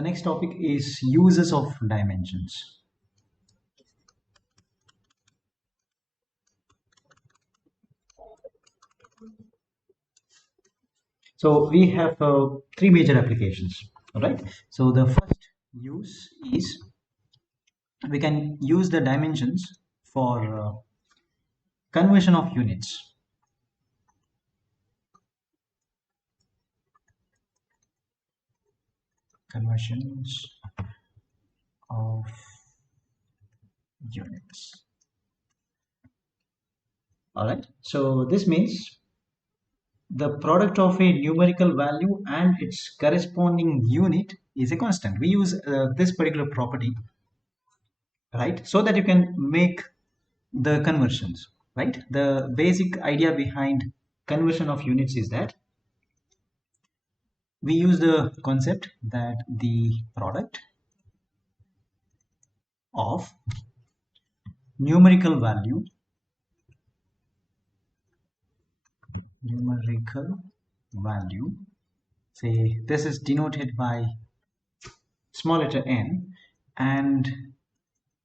The next topic is uses of dimensions. So we have three major applications. All right. So the first use is we can use the dimensions for conversion of units. Conversions of units. All right. So this means the product of a numerical value and its corresponding unit is a constant. We use this particular property, right, so that you can make the conversions, right? The basic idea behind conversion of units is that we use the concept that the product of numerical value say this is denoted by small letter n and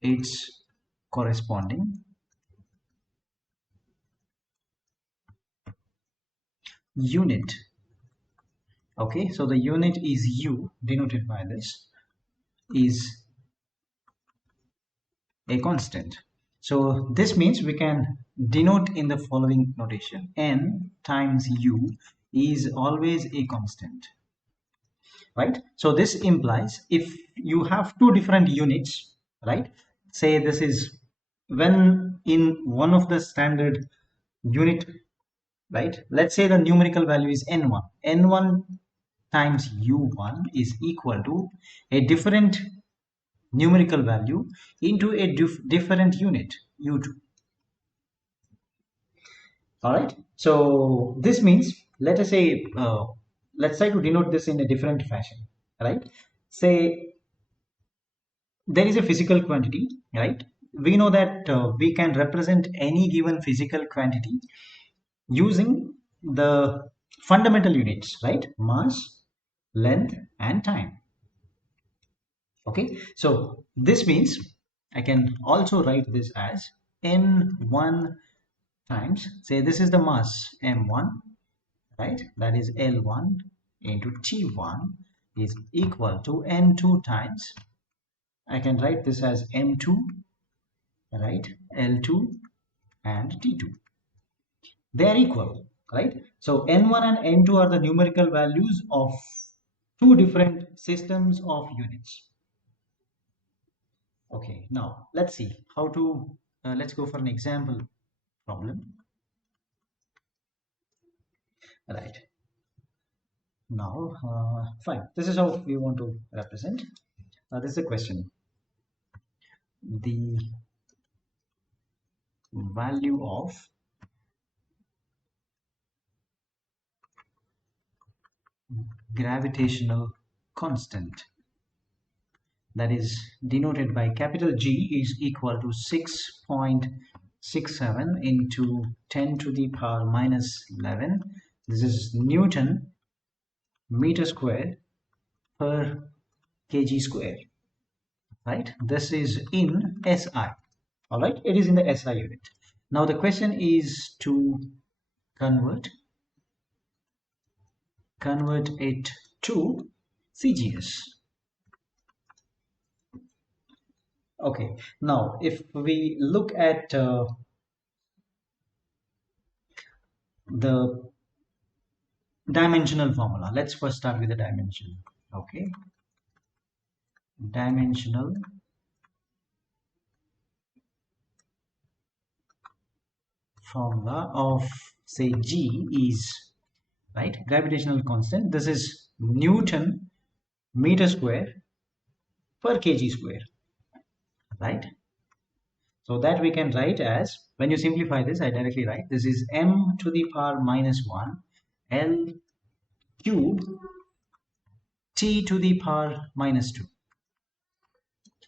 its corresponding unit. Okay, so the unit is u, denoted by this, is a constant. So this means we can denote in the following notation: n times u is always a constant, right? So this implies if you have two different units, right, say this is when in one of the standard unit, right, let's say the numerical value is n1 times u1 is equal to a different numerical value into a different unit u2. All right, so this means let us say let's try to denote this in a different fashion, right? Say there is a physical quantity, right? We know that we can represent any given physical quantity using the fundamental units, right? Mass, length and time. Okay, so this means I can also write this as n1 times, say this is the mass m1, right, that is L1 into T1 is equal to n2 times, I can write this as m2, right, L2 and T2. They are equal, right? So n1 and n2 are the numerical values of two different systems of units. Okay, now let's see how to let's go for an example problem. Right, now fine, this is how we want to represent. This is a question: the value of gravitational constant, that is denoted by capital G, is equal to 6.67 into 10 to the power minus 11. This is Newton meter square per kg square, right? This is in SI. All right, it is in the SI unit. Now the question is to convert it to CGS. Okay, now if we look at the dimensional formula, let's first start with the dimension. Okay, dimensional formula of, say, G is, right, gravitational constant. This is Newton meter square per kg square, right? So that we can write as, when you simplify this, I directly write this is m to the power minus 1 L cube t to the power minus 2.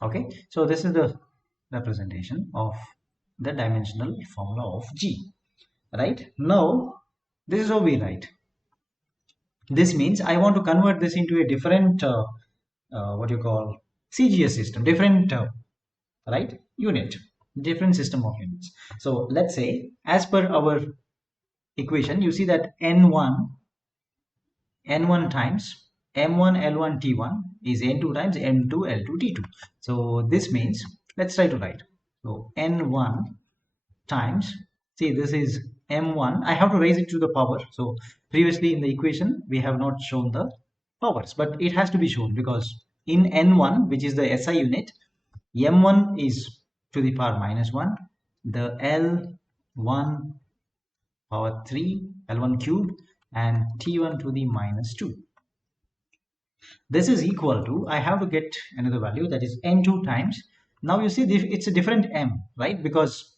Okay, so this is the representation of the dimensional formula of G, right? Now this is how we write. This means I want to convert this into a different what you call CGS system, different right unit, different system of units. So let's say as per our equation, you see that n1 times m1 l1 t1 is n2 times m2 l2 t2. So this means let's try to write. So n1 times, see this is m1, I have to raise it to the power. So previously in the equation we have not shown the powers, but it has to be shown because in n1, which is the SI unit, m1 is to the power minus 1, the l1 power 3, l1 cube, and t1 to the minus 2. This is equal to, I have to get another value, that is n2 times. Now you see it's a different m, right? Because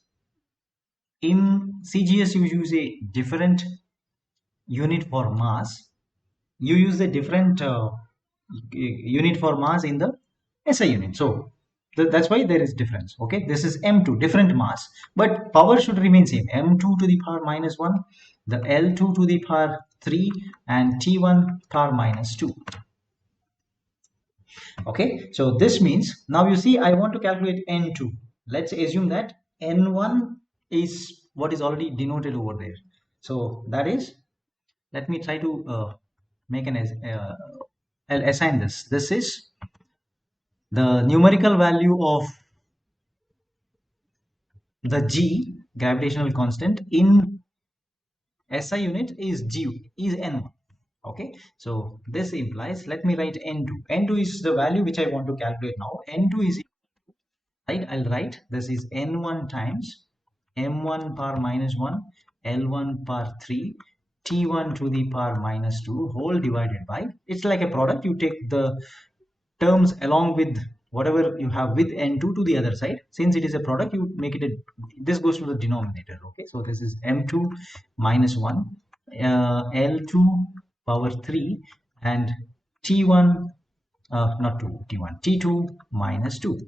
in CGS you use a different unit for mass. You use a different unit for mass in the SI unit. So that's why there is difference. Okay, this is m2, different mass, but power should remain same. m2 to the power minus 1, the l2 to the power 3, and t1 power minus 2. Okay, so this means now you see I want to calculate n2. Let's assume that n1 is what is already denoted over there. So that is, let me try to make an I'll assign this. This is the numerical value of the G, gravitational constant, in SI unit is G, is N1. Okay, so this implies, let me write N2. N2 is the value which I want to calculate now. N2 is, right, I'll write this is N1 times M1 power minus 1, L1 power 3, T1 to the power minus 2 whole divided by, it's like a product, you take the terms along with whatever you have with n2 to the other side. Since it is a product, you make it a, this goes to the denominator. Okay, so this is m2 minus 1, l2 power 3, and t1, not 2 t1, t2 minus 2.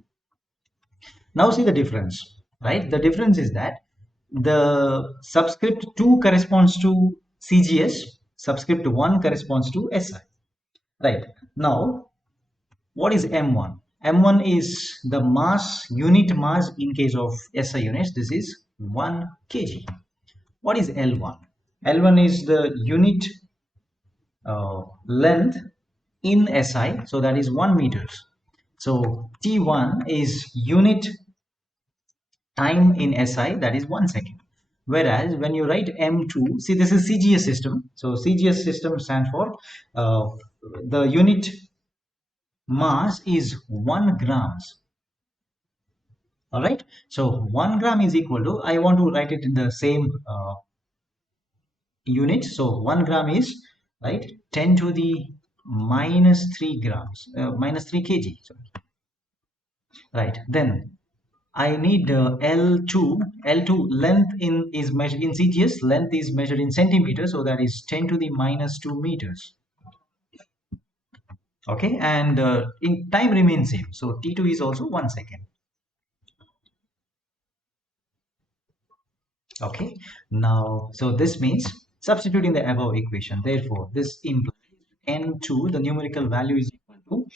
Now see the difference, right? The difference is that the subscript 2 corresponds to CGS, subscript 1 corresponds to SI, right? Now what is m1? M1 is the mass, unit mass in case of SI units. This is 1 kg. What is L1? L1 is the unit length in SI, so that is 1 meters. So T1 is unit time in SI, that is 1 second. Whereas when you write M2, see this is CGS system. So CGS system stands for the unit mass is 1 grams. All right, so 1 gram is equal to, I want to write it in the same unit. So 1 gram is, right, 10 to the minus 3 grams, minus 3 kg, sorry. Right, then I need L2 length in is measured in CGS, length is measured in centimeters, so that is 10 to the minus 2 meters. Okay, and in time remains same, so T2 is also 1 second. Okay, now so this means substituting the above equation, therefore this implies n2, the numerical value is equal to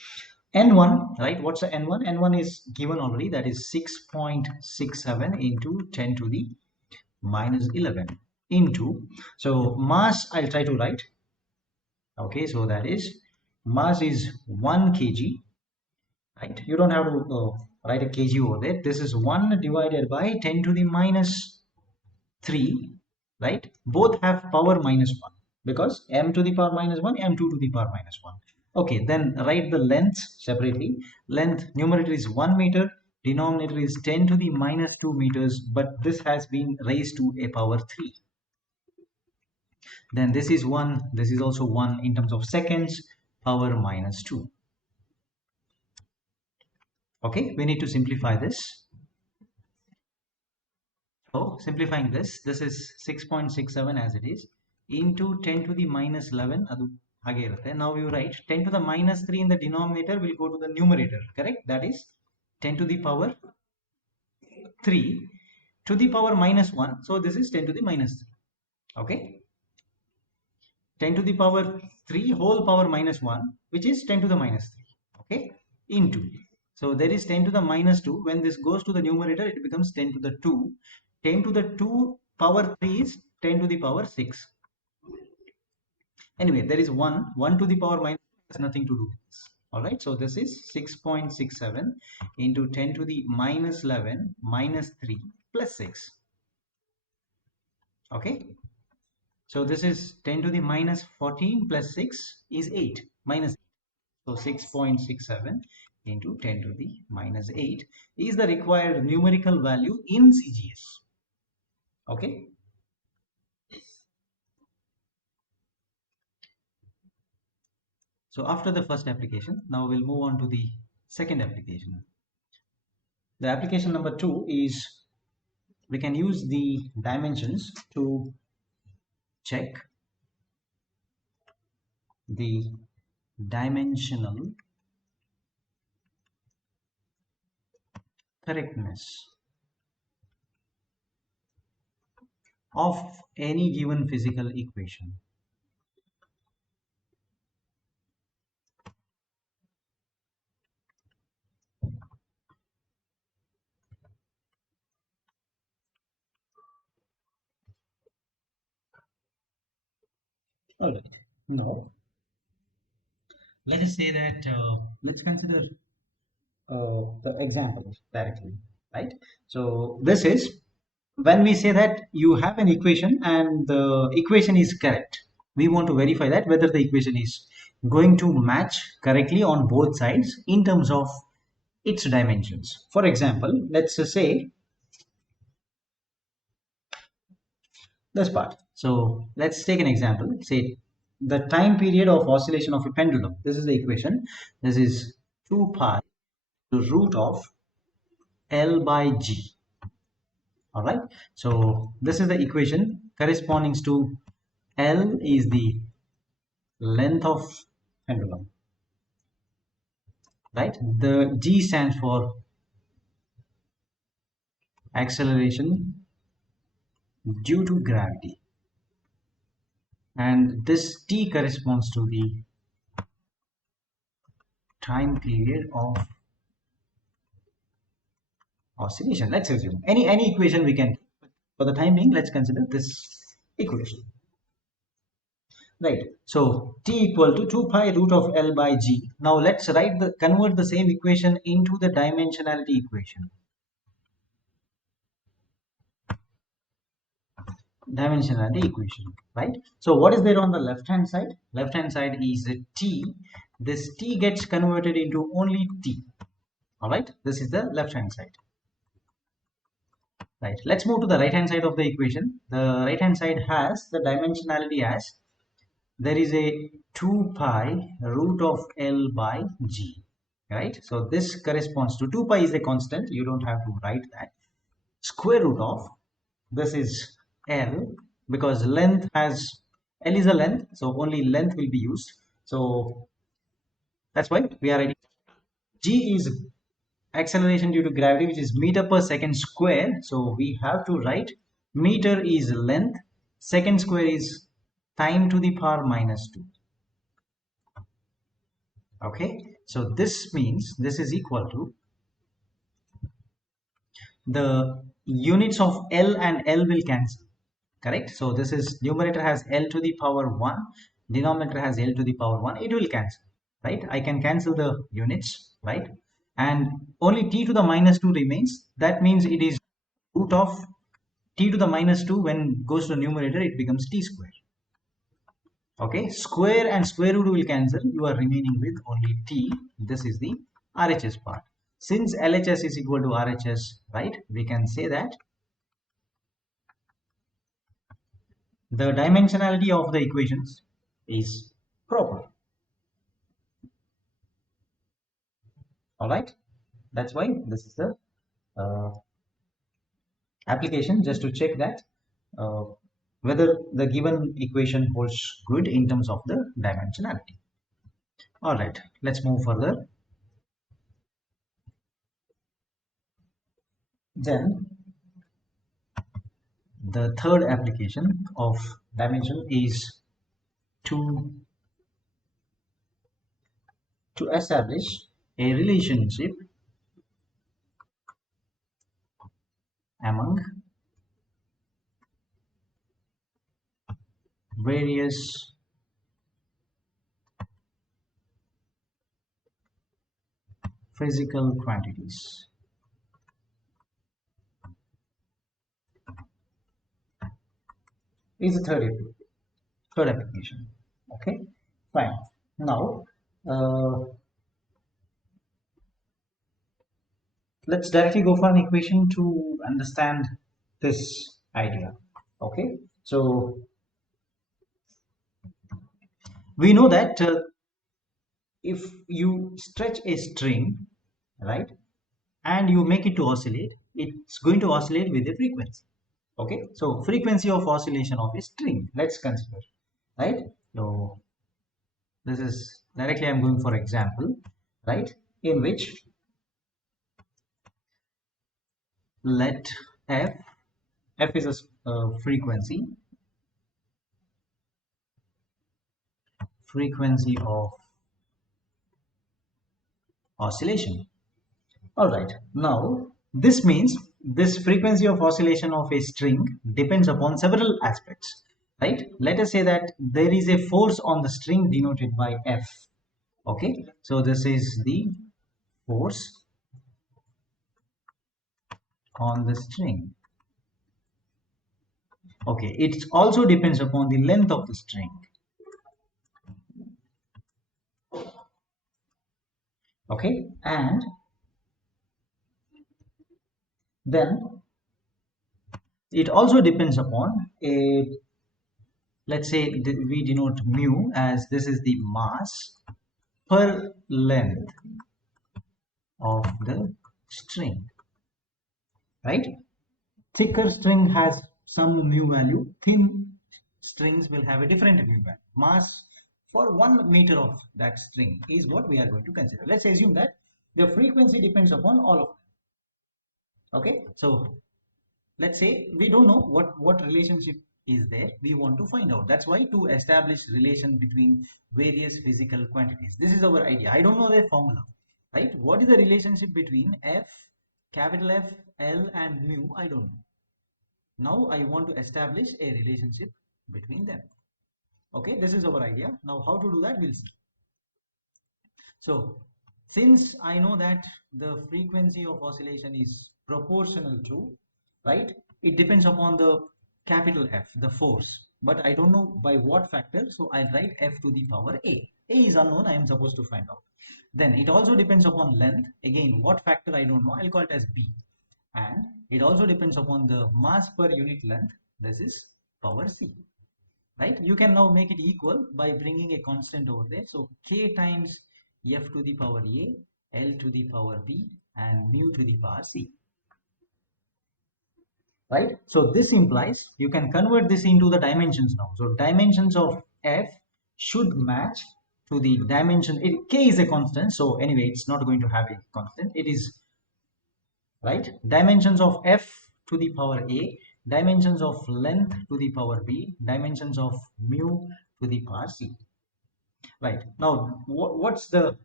n1, right? What's the n1? N1 is given already, that is 6.67 into 10 to the minus 11 into, so mass I'll try to write. Okay, so that is, mass is 1 kg, right? You don't have to write a kg over there. This is 1 divided by 10 to the minus 3, right? Both have power minus 1 because m to the power minus 1, m2 to the power minus 1. Okay, then write the lengths separately. Length, numerator is 1 meter, denominator is 10 to the minus 2 meters, but this has been raised to a power 3. Then this is 1, this is also 1 in terms of seconds, power minus 2. Okay, we need to simplify this. So simplifying this, this is 6.67 as it is into 10 to the minus 11. Now you write 10 to the minus 3 in the denominator will go to the numerator, correct? That is 10 to the power 3 to the power minus 1. So this is 10 to the minus 3. Okay. 10 to the power 3 whole power minus 1, which is 10 to the minus 3. okay, into. So there is 10 to the minus 2. When this goes to the numerator, it becomes 10 to the 2. 10 to the 2 power 3 is 10 to the power 6. Anyway, there is 1 to the power minus has nothing to do with this. All right, so this is 6.67 into 10 to the minus 11 minus 3 plus 6. Okay, so this is 10 to the minus 14 plus 6 is 8 minus 8. So 6.67 into 10 to the minus 8 is the required numerical value in CGS. Okay. So after the first application, now we'll move on to the second application. The application number 2 is we can use the dimensions to check the dimensional correctness of any given physical equation. All right. Now, let us say that let's consider the example directly, right? So this is when we say that you have an equation and the equation is correct. We want to verify that whether the equation is going to match correctly on both sides in terms of its dimensions. For example, let's say this part. So let's take an example. Say the time period of oscillation of a pendulum. This is the equation. This is 2 pi the root of L by G. All right. So this is the equation corresponding to L is the length of pendulum, right? The G stands for acceleration due to gravity, and this T corresponds to the time period of oscillation. Let's assume any equation we can. For the time being, let's consider this equation. Right. So T equal to 2 pi root of L by G. Now let's convert the same equation into the dimensionality equation. Dimensionality equation, right? So what is there on the left hand side? Left hand side is a T. This T gets converted into only T. All right. This is the left hand side. Right. Let's move to the right hand side of the equation. The right hand side has the dimensionality as there is a 2 pi root of L by G, right? So this corresponds to 2 pi is a constant. You don't have to write that. Square root of this is L, because length has L is a length, so only length will be used. So that's why we are writing G is acceleration due to gravity, which is meter per second square. So we have to write meter is length, second square is time to the power minus 2. Okay, so this means this is equal to the units of L and L will cancel, correct? So this is numerator has L to the power 1, denominator has L to the power 1, it will cancel, right? I can cancel the units, right? And only T to the minus 2 remains. That means it is root of T to the minus 2. When goes to the numerator, it becomes T square. Okay, square and square root will cancel. You are remaining with only T. This is the RHS part. Since LHS is equal to RHS, right, we can say that the dimensionality of the equations is proper. All right, that's why this is the uh, application, just to check that uh, whether the given equation holds good in terms of the dimensionality. All right, let's move further. Then the third application of dimension is to establish a relationship among various physical quantities is the third application. Okay, fine. Now let's directly go for an equation to understand this idea. Okay, so we know that if you stretch a string, right, and you make it to oscillate, it's going to oscillate with a frequency. Okay, so frequency of oscillation of a string, let's consider, right? So this is directly I'm going for example, right, in which let f is a frequency of oscillation. All right, now this means this frequency of oscillation of a string depends upon several aspects, right? Let us say that there is a force on the string denoted by F. Okay, so this is the force on the string. Okay, it also depends upon the length of the string. Okay, and then it also depends upon a, let's say we denote mu as this is the mass per length of the string, right? Thicker string has some mu value, thin strings will have a different mu value. Mass for 1 meter of that string is what we are going to consider. Let's assume that the frequency depends upon all of them. Okay, so let's say we don't know what relationship is there, we want to find out. That's why to establish relation between various physical quantities, this is our idea. I don't know their formula, right? What is the relationship between F, capital F, L and mu? I don't know. Now I want to establish a relationship between them. Okay, this is our idea. Now how to do that, we'll see. So since I know that the frequency of oscillation is proportional to, right, it depends upon the capital F, the force, but I don't know by what factor, so I'll write F to the power A. A is unknown, I am supposed to find out. Then it also depends upon length, again what factor I don't know, I'll call it as B. And it also depends upon the mass per unit length, this is power C. Right, you can now make it equal by bringing a constant over there. So k times f to the power a, l to the power b and mu to the power c, right? So this implies you can convert this into the dimensions now. So dimensions of f should match to the dimension. K is a constant, so anyway it's not going to have a constant, it is, right, dimensions of f to the power a, dimensions of length to the power b, dimensions of mu to the power c. Right, now what's the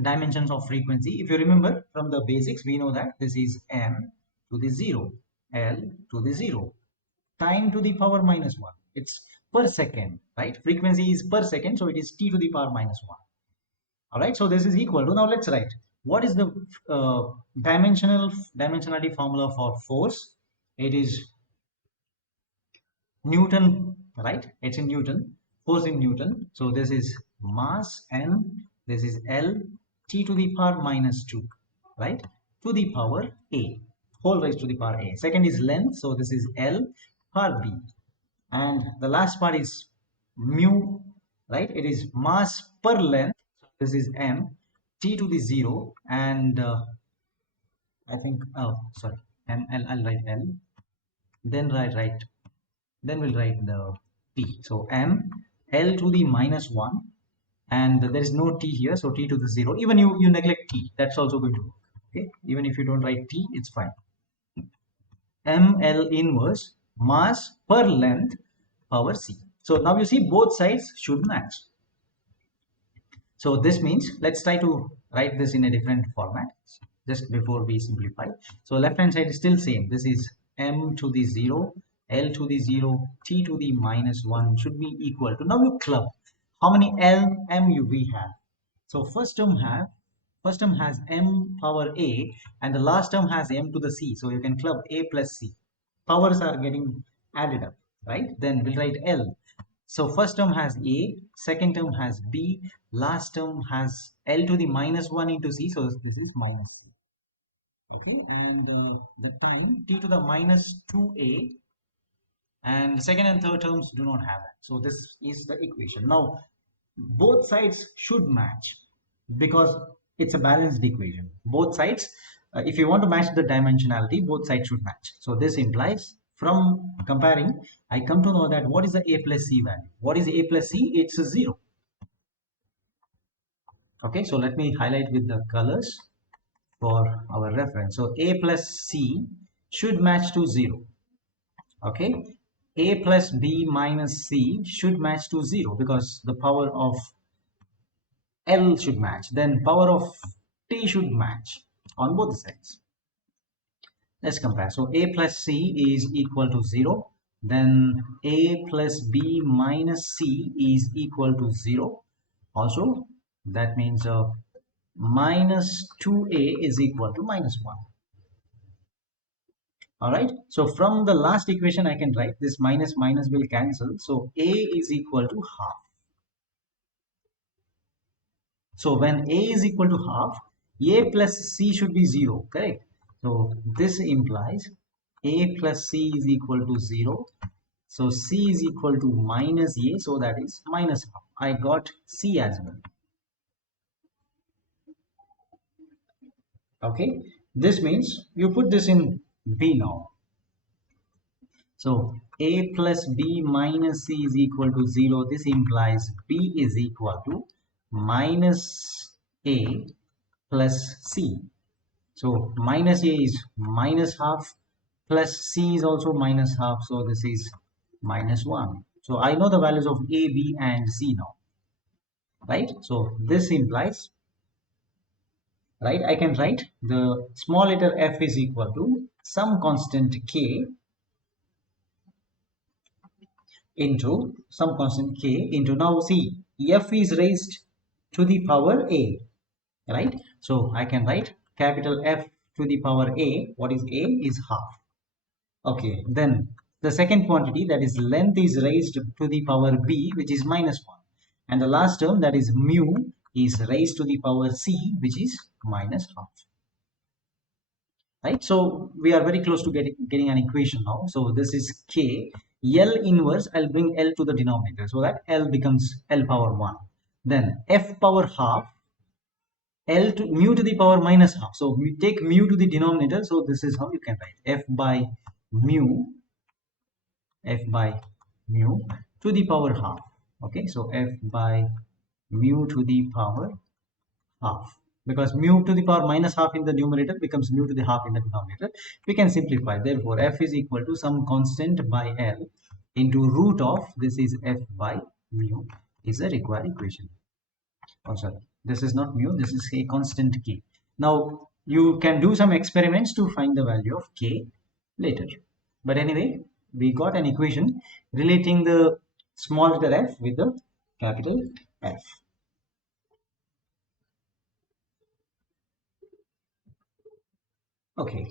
dimensions of frequency? If you remember from the basics, we know that this is m to the 0, l to the 0, time to the power minus 1. It's per second, right? Frequency is per second, so it is t to the power minus 1. All right, so this is equal to, now let's write what is the dimensionality formula for force. It is Newton, right? It's in Newton, force in Newton. So this is mass n, this is L, t to the power minus 2, right? To the power a, whole raised to the power a. Second is length, so this is L power b. And the last part is mu, right? It is mass per length. So this is m, t to the 0, and I think, oh, sorry, I'll write L, then then we'll write the t. So m L to the minus 1, and there is no t here, so t to the 0. Even you neglect t, that's also going to work. Okay, even if you don't write t, it's fine. M L inverse mass per length power c. So now you see both sides should match. So this means let's try to write this in a different format just before we simplify. So left hand side is still same. This is m to the 0, l to the 0, t to the minus 1 should be equal to. Now you club. How many l, m we have? So first term has m power a and the last term has m to the c. So you can club a plus c. Powers are getting added up, right? Then we'll write L. So first term has A, second term has B, last term has L to the minus 1 into C. So this is minus C. Okay, and the time T to the minus 2A, and the second and third terms do not have that. So this is the equation. Now both sides should match because it's a balanced equation. Both sides, if you want to match the dimensionality, both sides should match. So this implies from comparing, I come to know that what is the a plus c value. What is a plus c? It's a 0. Okay, so let me highlight with the colors for our reference. So a plus c should match to 0. Okay, a plus b minus c should match to 0 because the power of L should match, then power of T should match on both sides. Let's compare. So A plus C is equal to 0. Then A plus B minus C is equal to 0. Also, that means minus 2A is equal to minus 1. Alright. So from the last equation, I can write this minus minus will cancel. So A is equal to half. So when a is equal to half, a plus c should be 0, correct? So this implies a plus c is equal to 0. So c is equal to minus a, so that is minus half. I got c as well. Okay, this means you put this in b now. So a plus b minus c is equal to 0. This implies b is equal to minus a plus c. So minus a is minus half plus c is also minus half. So this is minus 1. So I know the values of a, b and c now, right? So this implies, right, I can write the small letter f is equal to some constant k into some constant k into, now see, f is raised to the power a, right? So I can write capital F to the power a. What is a? Is half. Okay, then the second quantity, that is length, is raised to the power b, which is minus 1. And the last term, that is mu, is raised to the power c, which is minus half. Right? So we are very close to getting an equation now. So this is k. L inverse, I'll bring L to the denominator so that L becomes L power 1. Then F power half, L to mu to the power minus half. So we take mu to the denominator. So this is how you can write F by mu, F by mu to the power half. Okay, so F by mu to the power half, because mu to the power minus half in the numerator becomes mu to the half in the denominator. We can simplify. Therefore F is equal to some constant by L into root of, this is F by mu, is a required equation. Oh sorry, this is not mu, this is a constant k. Now you can do some experiments to find the value of k later, but anyway, we got an equation relating the small letter f with the capital F. Okay,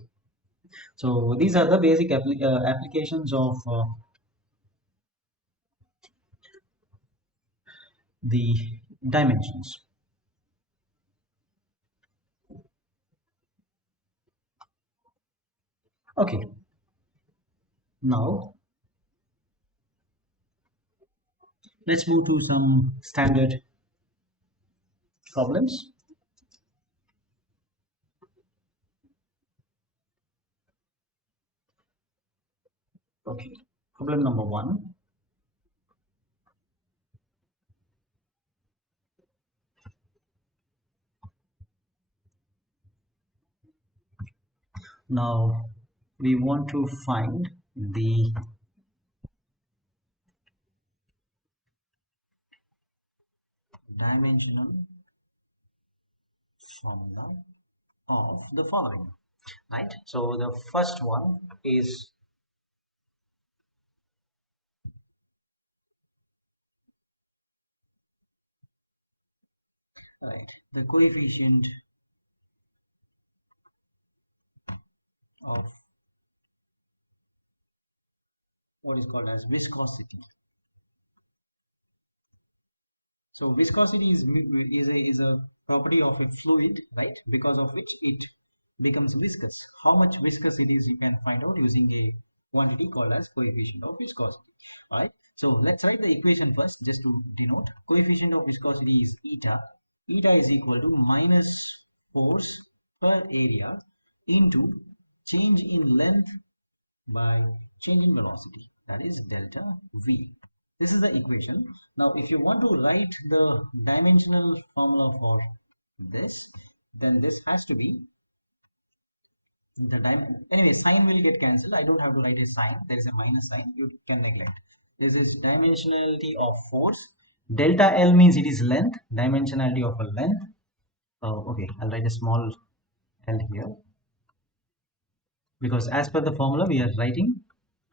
so these are the basic applications of the dimensions. Okay, now let's move to some standard problems. Okay, problem number 1. Now we want to find the dimensional formula of the following, right? So the first one is, right, the coefficient of what is called as viscosity. So viscosity is a property of a fluid, right? Because of which it becomes viscous. How much viscous it is, you can find out using a quantity called as coefficient of viscosity. All right. So let's write the equation first, just to denote. Coefficient of viscosity is eta. Eta is equal to minus force per area into change in length by change in velocity, that is delta V. This is the equation. Now if you want to write the dimensional formula for this, then this has to be the anyway, sign will get cancelled. I don't have to write a sign. There is a minus sign, you can neglect. This is dimensionality of force. Delta L means it is length, dimensionality of a length. Oh, okay, I'll write a small L here, because as per the formula we are writing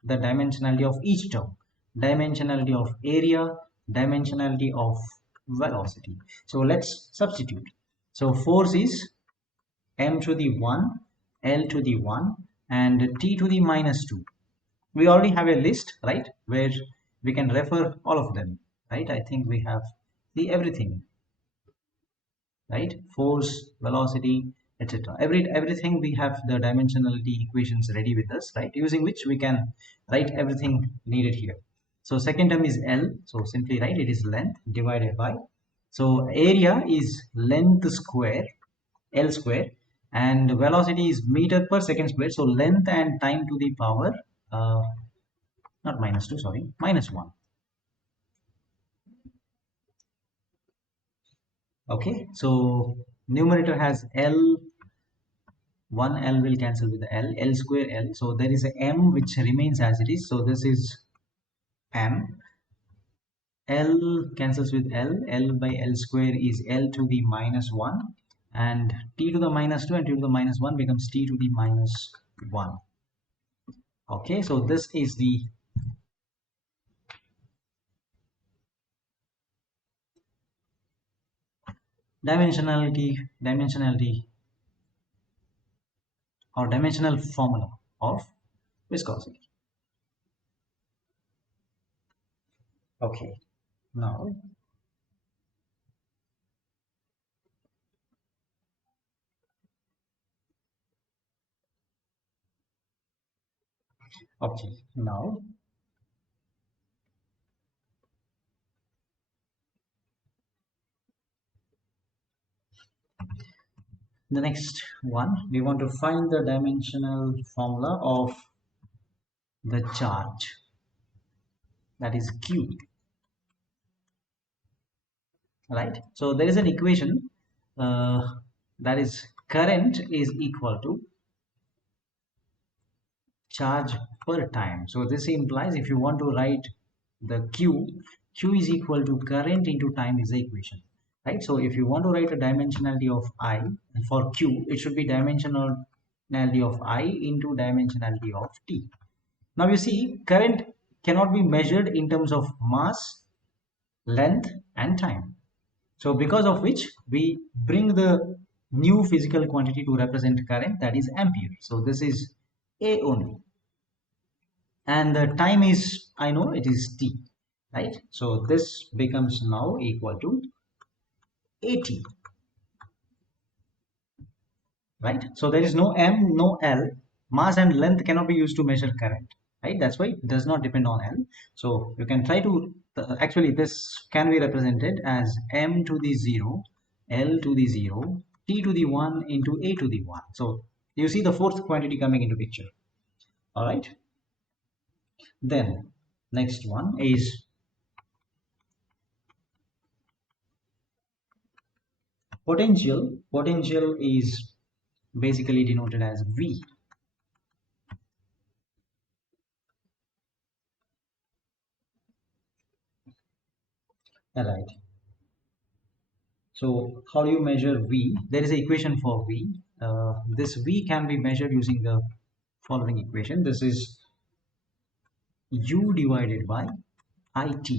the dimensionality of each term: dimensionality of area, dimensionality of velocity. So let's substitute. So force is m to the 1, l to the 1, and t to the minus 2. We already have a list, right, where we can refer all of them, right? I think we have the everything, right? Force, velocity, etc. Everything we have the dimensionality equations ready with us, right? Using which we can write everything needed here. So second term is L, so simply write it is length divided by, so area is length square, L square, and velocity is meter per second square, so length and time to the power, uh, not minus 2, sorry, minus 1. Okay, so numerator has L, 1 L will cancel with the L square L. So there is a M which remains as it is. So this is M. L cancels with L by L square is L to the minus 1. And T to the minus 2 and T to the minus 1 becomes T to the minus 1. Okay, so this is the dimensionality or dimensional formula of viscosity. Okay, now, okay, now the next one, we want to find the dimensional formula of the charge, that is Q, right? So there is an equation, that is current is equal to charge per time. So this implies if you want to write the Q is equal to current into time is the equation, right? So if you want to write a dimensionality of I for Q, it should be dimensionality of I into dimensionality of T. Now you see, current cannot be measured in terms of mass, length, and time. So because of which we bring the new physical quantity to represent current, that is ampere. So this is A only. And the time is, I know it is T, right? So this becomes now equal to AT, right? So there is no M, no L. Mass and length cannot be used to measure current, right? That's why it does not depend on L. So you can try to, actually this can be represented as M to the 0, L to the 0, T to the 1 into A to the 1. So you see the fourth quantity coming into picture. All right. Then next one is potential. Potential is basically denoted as V. All right. So how do you measure V? There is an equation for V. This V can be measured using the following equation. This is U divided by IT.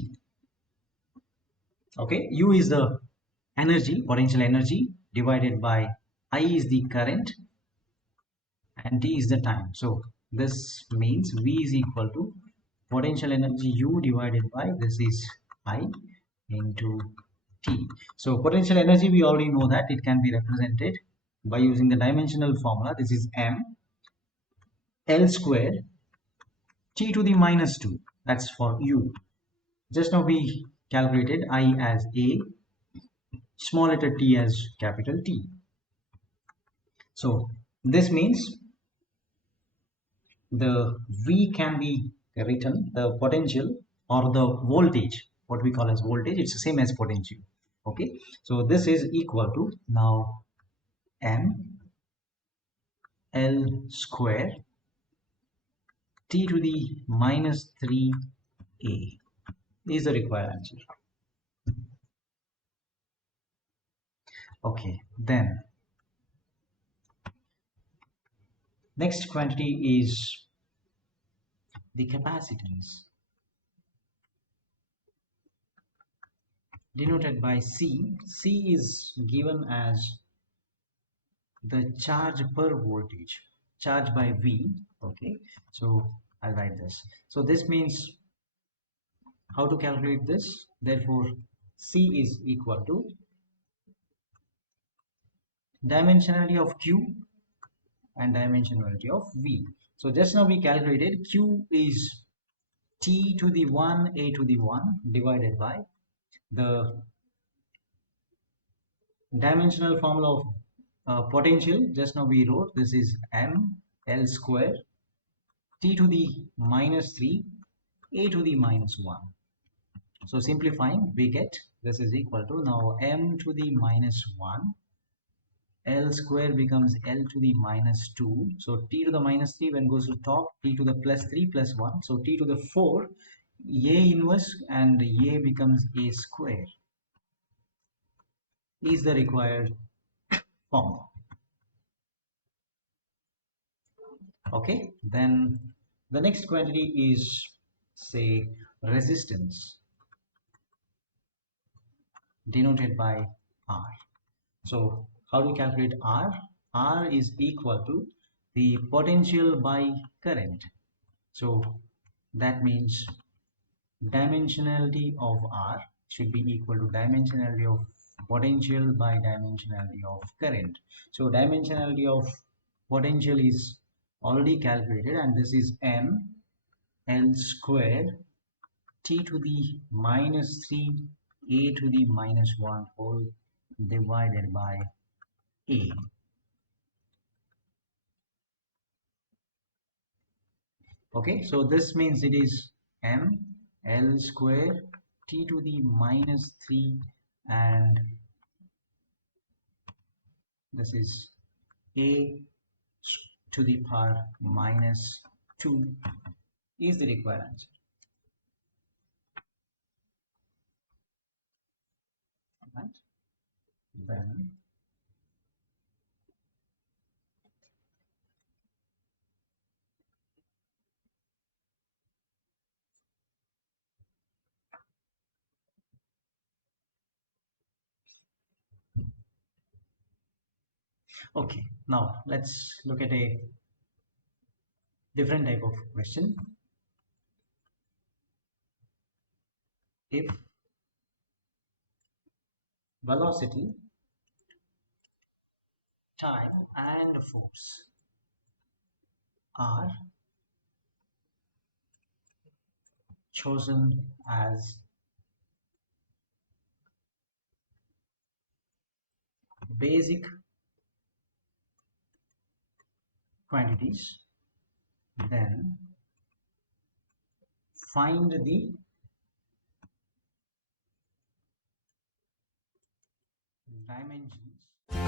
Okay, U is the energy, potential energy, divided by I is the current, and T is the time. So this means V is equal to potential energy U divided by this is I into T. So potential energy, we already know that it can be represented by using the dimensional formula. This is M L square T to the minus 2. That's for U. Just now we calculated I as A, small letter t as capital T. So this means the V can be written, the potential or the voltage, what we call as voltage, it's the same as potential. Okay, so this is equal to now M L square T to the minus 3A is the required answer. Okay, then next quantity is the capacitance, denoted by C. C is given as the charge per voltage, charge by V. Okay, so I'll write this. So this means how to calculate this. Therefore, C is equal to dimensionality of Q and dimensionality of V. So just now we calculated Q is T to the 1 A to the 1 divided by the dimensional formula of potential. Just now we wrote this is M L square T to the minus 3 A to the minus 1. So simplifying, we get this is equal to now M to the minus 1, L square becomes L to the minus 2. So T to the minus 3 when goes to top, T to the plus 3 plus 1. So T to the 4, A inverse and A becomes A square is the required form. Okay, then the next quantity is say resistance, denoted by R. So how do we calculate R? R is equal to the potential by current. So that means dimensionality of R should be equal to dimensionality of potential by dimensionality of current. So dimensionality of potential is already calculated, and this is M L square T to the minus 3 A to the minus 1 whole divided by A. Okay, so this means it is M L square T to the minus 3, and this is A to the power minus 2 is the required answer. Right? Then okay, now let's look at a different type of question. If velocity, time and force are chosen as basic quantities, then find the dimensions